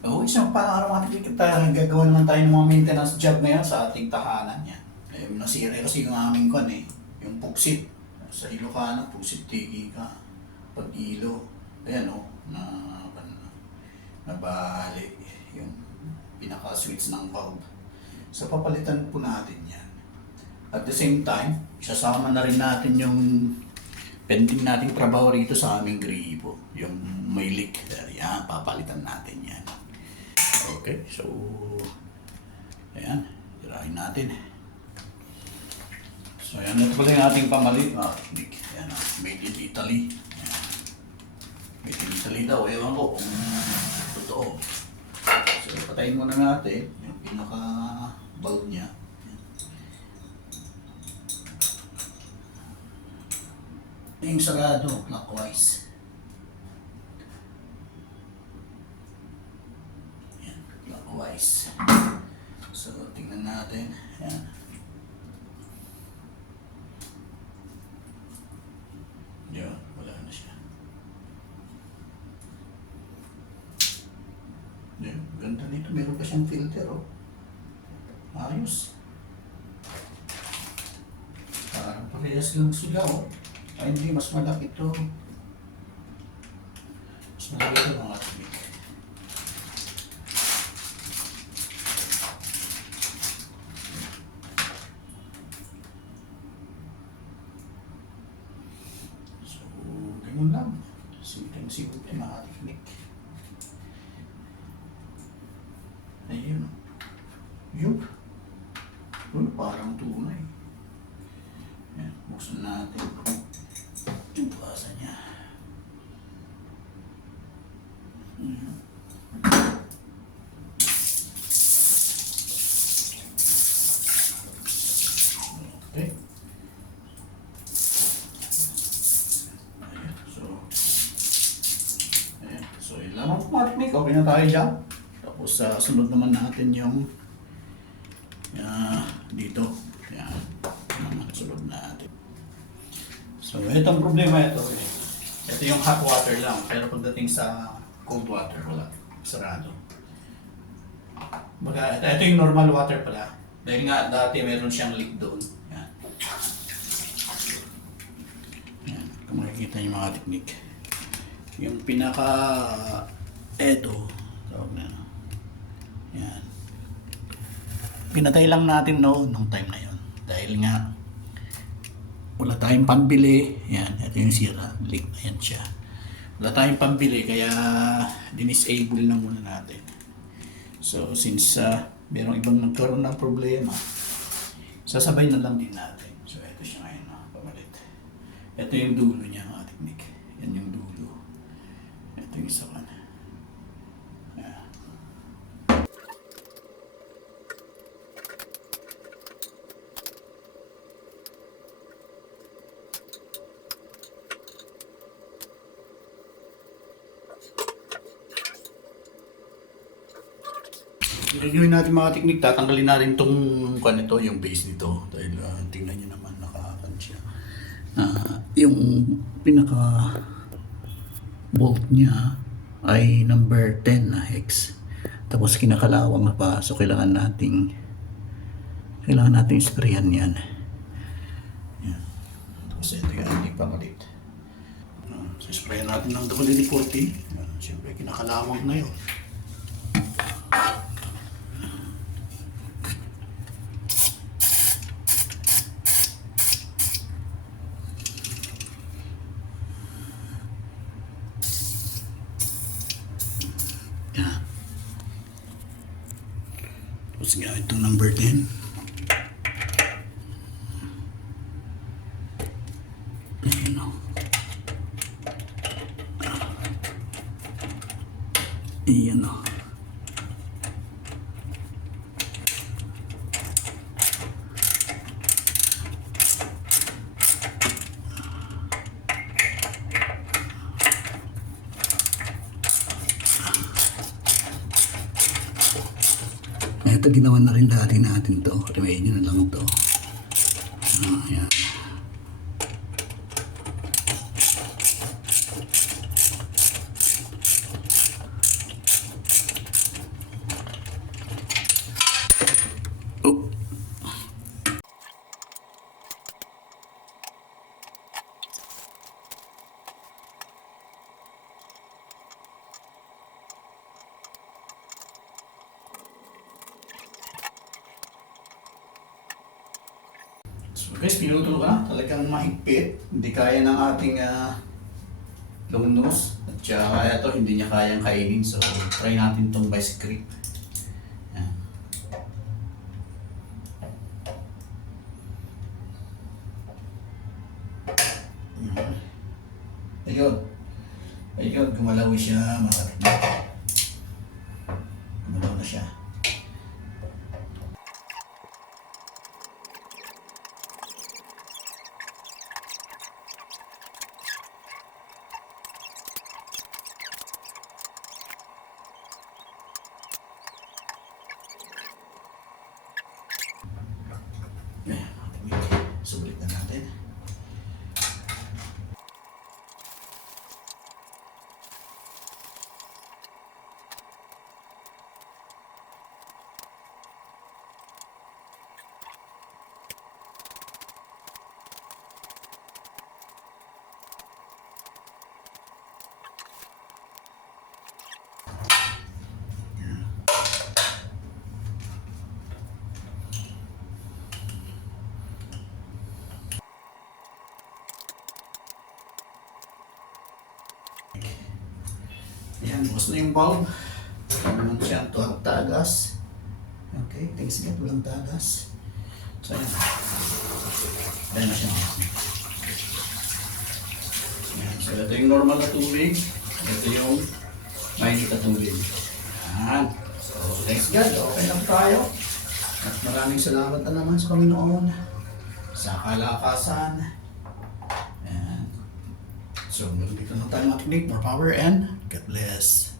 Oo, isang pang-aromatic kita gagawa naman tayo ng mga maintenance job ngayon sa ating tahanan yan. Eh, nasira kasi yung aming kwan eh, yung puksit. Sa Ilocano, puksit tiki ka, pag-ilo. Ayan o, nabali yung pinaka-switch ng bulb. So papalitan po natin yan. At the same time, sasama na rin natin yung pending nating trabaho rito sa aming gripo. Yung may leak. Yan, papalitan natin yan. Okay, so ayan, tirahin natin. So ayan, ito pala yung ating pamalit. Leak. Ayan, made in Italy. Ayan. Made in Italy daw, ewan ko kung totoo. So patayin muna natin yung pinaka-bulb niya. Yung sarado, clockwise. Yan, clockwise. So, tingnan natin. Yan. Yan, wala na siya. Yan, ganda nito. Meron pa siyang filter, oh. Ayos. Parang parehas lang sila, oh. Ay, hindi, mas malaki ito. Mas malaki ito mga tubig. So, ganun lang. Simple mga teknik. Ayun. Yun. Yun, parang tunay. Yan, buksan natin. Yung basa niya. Okay. So yun lang ang technique. Okay na tayo dyan. Tapos sunod naman natin yung dito. Yan. Sunod natin. So, ito ang problema ito. Ito yung hot water lang, pero pagdating sa cold water, wala. Sarado. Baga, ito yung normal water pala. Dahil nga dati meron siyang leak doon. Yan. Yan. Kung makikita yung mga teknik. Yung pinaka... Ito. Tawag na. Yan. Pinatay lang natin noon nung time na yon. Dahil nga wala tayong pambili. Yan, ito yung sira. Leak na yan siya. Wala tayong pambili, kaya dinisable lang muna natin. So, since merong ibang nagkaroon ng problema, sasabay na lang din natin. So, ito siya ngayon, pamalit. Ito yung dulo niya, mga teknik. Yan yung dulo. Ito yung isa kan. Gagawin natin mga teknik, tatanggalin natin itong kanito, yung base nito. Dahil tingnan nyo naman, nakakan siya. Yung pinaka bolt niya ay number 10 na hex. Tapos kinakalawang na pa, so kailangan nating sprayan yan. Yan. Tapos ito yung ating pamalit. So sprayan natin ng WD-40. Siyempre kinakalawang na yun. Yan. Tapos gamit itong number 10. Ayan o. Ayan o. Ito ginawa na rin dati natin to. Remain nyo na lang to. Ayan. Guys, pinuto ka, talagang mahigpit. Hindi kaya ng ating long nose. At saka ito, hindi niya kayang kainin. So, try natin itong vice grip. Yan. Ayun. Ayun, gumalaw siya, mga katiknik. Gumalaw na siya. Sulit na natin. Ayan, bukas na yung bulb. Ano naman siya, tagas. Okay, thanks God, walang tagas. So, ayan. Ayan na siya. Ayan, so ito yung normal na tubig. Ito yung mainit na tubig. Ayan. So, thanks God, okay lang tayo. At maraming salamat na naman sa Panginoon sa kalakasan. Ayan. So, dito na tayo mga technique. More power and God bless.